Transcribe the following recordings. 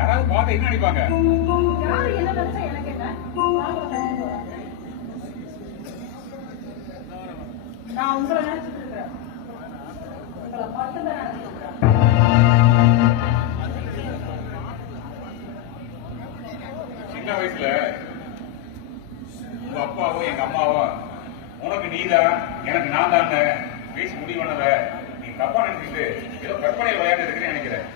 யாராவது பார்த்து என்ன நினைப்பாங்க. நான் உங்களை நினைச்சிட்டு இருக்கிறேன். உங்களை மட்டும் தான் நினைச்சிட்டு இருக்கிறேன் சின்ன வயசுல உங்க அப்பாவோ எங்க அம்மாவோ உனக்கு நீதான் எனக்கு நான் தான் பேசி முடிவு பண்ணத நீ தப்பா நினைச்சிட்டு ஏதோ கற்பனை விளையாட்டு இருக்குன்னு நினைக்கிறேன்.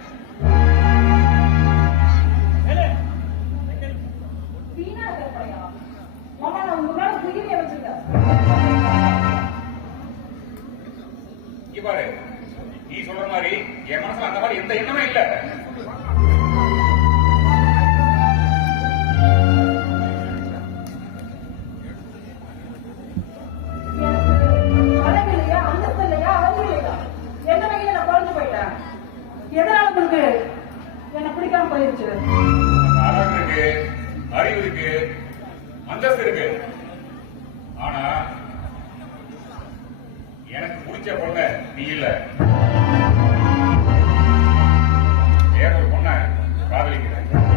அறிவு இருக்கு அந்தஸ்து இருக்கு. ஆனா எனக்கு பிடிச்ச பொண்ணு நீ இல்ல. காதலிக்கிறேன்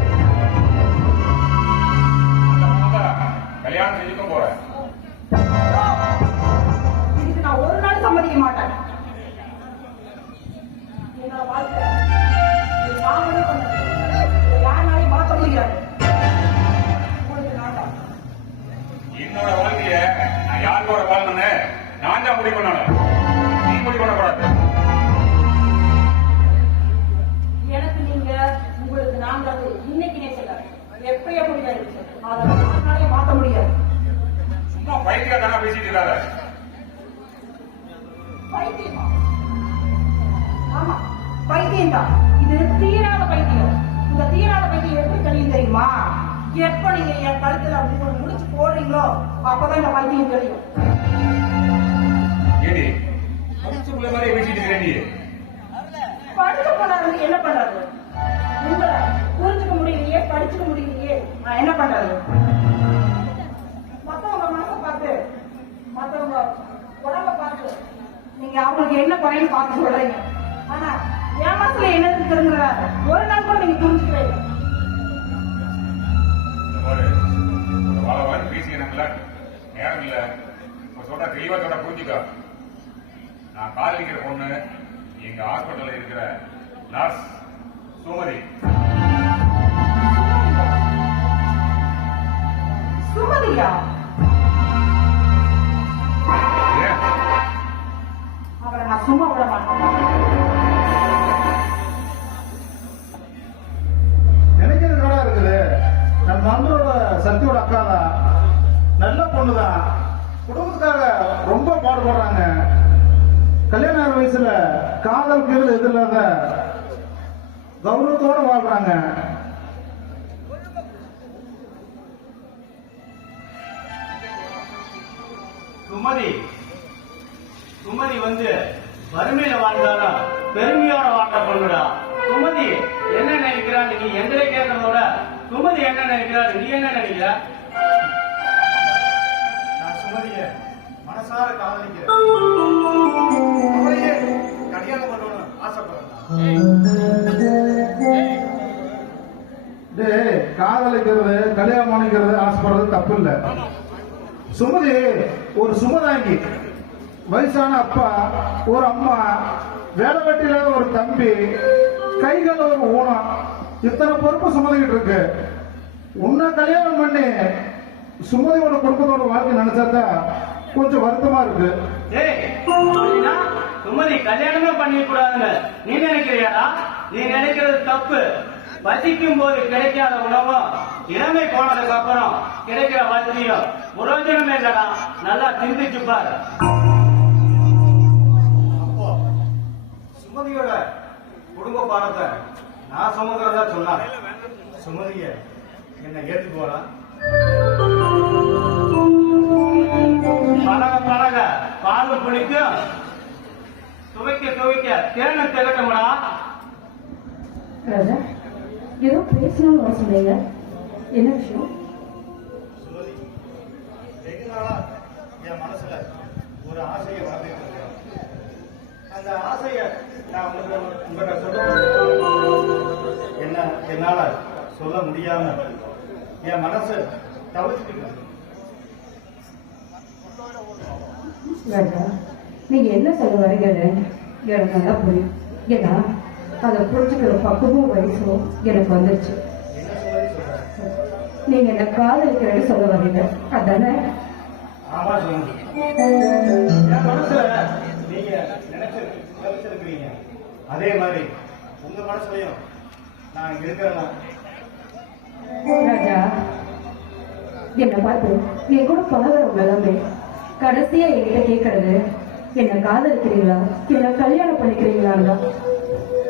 எப்பயோ முடியாது அதை மாற்ற முடியாது. சும்மா பைத்தியக்காரனா பேசிட்டு இருக்காத. பைத்தியமா? ஆமா பைத்தியம் தான் இது தீராத பைத்தியம். இந்த தீராத பைத்தியம் எப்படி தெரியும் தெரியுமா? எப்ப நீங்க என் கழுத்துல அப்படி ஒரு முடிச்சு போடுறீங்களோ அப்பதான் இந்த பைத்தியம் தெரியும். ஏடி படிச்ச பிள்ளை மாதிரி பேசிட்டு இருக்கிற நீ. படிச்ச போனாரு என்ன பண்றது? நான் மத்தவங்க மனசை பார்த்து மத்தவங்க உடம்ப பார்த்து நீங்க அவங்களுக்கு என்ன குறையும் பார்த்து சொல்றீங்க. ஆனா என் மனசுல என்ன இருக்குங்கிறத ஒரு நாள் கூட நீங்க புரிஞ்சுக்கவே இல்லை. நேரம் இல்ல. சொல்ற தெளிவா சொல்ற புரிஞ்சுக்கோ. நான் காதலிக்கிற பொண்ணு எங்க ஹாஸ்பிட்டல்ல இருக்கிற நர்ஸ் சுமதி. நினைக்கிறது நல்லா இருக்குது? நம்ம நண்பரோட சக்தியோட அக்கா தான் நல்ல பொண்ணுதான். குடும்பத்துக்காக ரொம்ப பாடுபடுறாங்க. கல்யாண ஆன வயசுல காதல் கீழ் எதிரில்லாத கௌரவத்தோட வாழ்றாங்க. குமரி குமரி வந்து வறுமையில வாழ்ந்தாரா? பெருமையோட வாட்ட பொண்ணுடா. சுமதி என்ன நினைக்கிறா நீ எங்களை கேட்டதோட சுமதி என்ன நினைக்கிறா நீ என்ன நினைக்கிற? நான் சுமதிய மனசார காதலிக்கிறேன். அவளையே கல்யாணம் பண்ணணும்னு ஆசைப்படுறேன். டேய் காதலிக்கிறது கல்யாணம் பண்ணிக்கிறது ஆசைப்படுறது தப்பு இல்லை சுமதி ஒரு சுமதாங்கி. வயசான அப்பா ஒரு அம்மா வேலை வெட்டியில ஒரு தம்பி கைகள் ஒரு ஊனம் இத்தனை பொறுப்பு சுமந்துகிட்டு இருக்கு. உன்னை கல்யாணம் பண்ணி சுமதியோட குடும்பத்தோட வாழ்க்கை நினைச்சாதான் கொஞ்சம் வருத்தமா இருக்கு. ஏய் சுமதி கல்யாணமே பண்ணிக்க கூடாதுன்னு நீ நினைக்கிறியாடா? நீ நினைக்கிறது தப்பு. வசிக்கும் போது கிடைக்காத உணவும் இளமை போனதுக்கு அப்புறம் கிடைக்கிற வசதியும் பிரயோஜனமே இல்லடா. நல்லா சிந்திச்சு பாரு. சுமதியோட குடும்ப பாடத்தை நான் சுமக்கிறதா சொன்னார் சுமதிய என்ன ஏத்துக்குவாரா? பழக பழக பால் புளிக்கும் துவைக்க துவைக்க தேனு திகட்டும்டா ராஜா ஏதோ பேசணும்னு சொன்னீங்க. என்ன விஷயம்? என் மனசுல ஒரு ஆசையை. அந்த ஆசைய நான் உங்களுக்கு உங்கள்கிட்ட சொல்ல என்ன என்னால சொல்ல முடியாம என் மனசு ராஜா நீங்க என்ன சொல்ல வரீங்கன்னு எனக்கு நல்லா புரியும். ஏன்னா அதை புரிஞ்சுக்கிற பக்குவமும் வயசும் எனக்கு வந்துருச்சு. நீங்க என்ன காதலிக்கிறேன்னு சொல்ல வரீங்க அதானே? ஆமா சொல்லுங்க. என் மனசுல நீங்க நினைச்சு தவிச்சிருக்கிறீங்க. அதே மாதிரி உங்க மனசுலயும் நான் இருக்கிறேன்? ராஜா என்னை பார்த்து என் கூட பழகிறவங்க எல்லாமே கடைசியா என்கிட்ட கேட்கறது என்ன காதலிக்கிறீங்களா? என்ன கல்யாணம் பண்ணிக்கிறீங்களா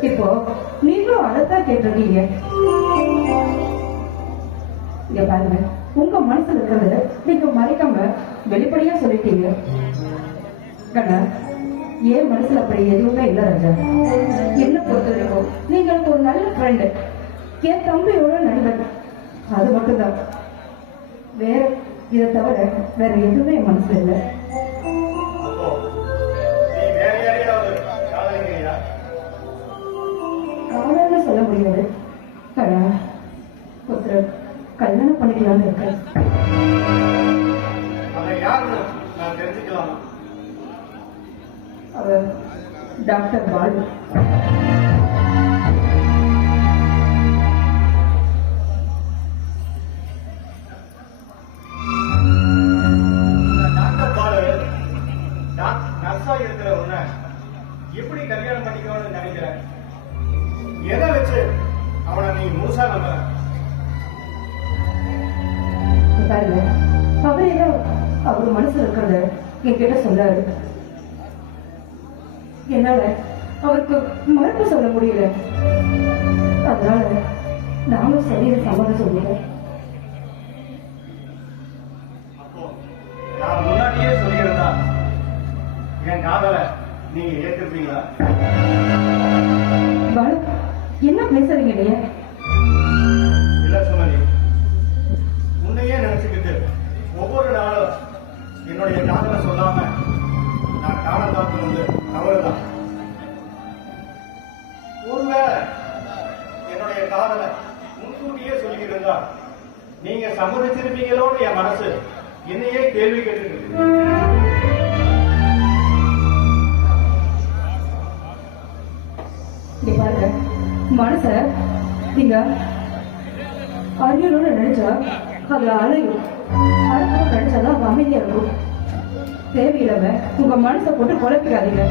இப்போ நீங்களும் அதைத்தான் கேட்டிருக்கீங்க. இங்க பாருங்க உங்க மனசுல இருக்கிறது நீங்க மறைக்காம வெளிப்படையா சொல்லிட்டீங்க. கண்ணா ஏன் மனசுல அப்படி எதுவுமே இல்ல ராஜா என்ன பொறுத்த வரைக்கும் நீங்க ஒரு நல்ல ஃப்ரெண்டு என் தம்பியோட நண்பன். அது மட்டும்தான். வேற இதை தவிர வேற எதுவுமே என் மனசுல இல்லை. காதல்னு சொல்ல முடியாது. கடா கல்யாணம் பண்ணிக்கலாம்னு இருக்கேன். டாக்டர் பாலு எப்படி கல்யாணம் பண்ணிக்கணும்னு நினைக்கிற? எதை வச்சு அவனை நீ முழுசா நம்புற? பாருங்க அவர் ஏதோ அவர் மனசுல இருக்கிறத என்கிட்ட சொல்றாரு என்னால அவருக்கு மறுப்பு சொல்ல முடியல. அதனால நானும் சரின்னு சம்மதம் நான் முன்னாடியே சொல்லியிருந்தா என் காதலை நீங்க ஏத்துப்பீங்களா பாலு என்ன பேசுறீங்க நீங்க? காதலை முன்கூட்டியே சொல்லியிருந்தார் நீங்க சம்மதிச்சிருப்பீங்களோன்னு என் மனசு என்னையே கேள்வி கேட்டுட்டு பாருங்க. மனச நீங்க அறியணும்னு நினைச்சா அதுல அலையும். அடக்கணும்னு நினைச்சாதான் அது அமைதியா இருக்கும். தேவையில்லாம உங்க மனசை போட்டு குழப்பிக்காதீங்க.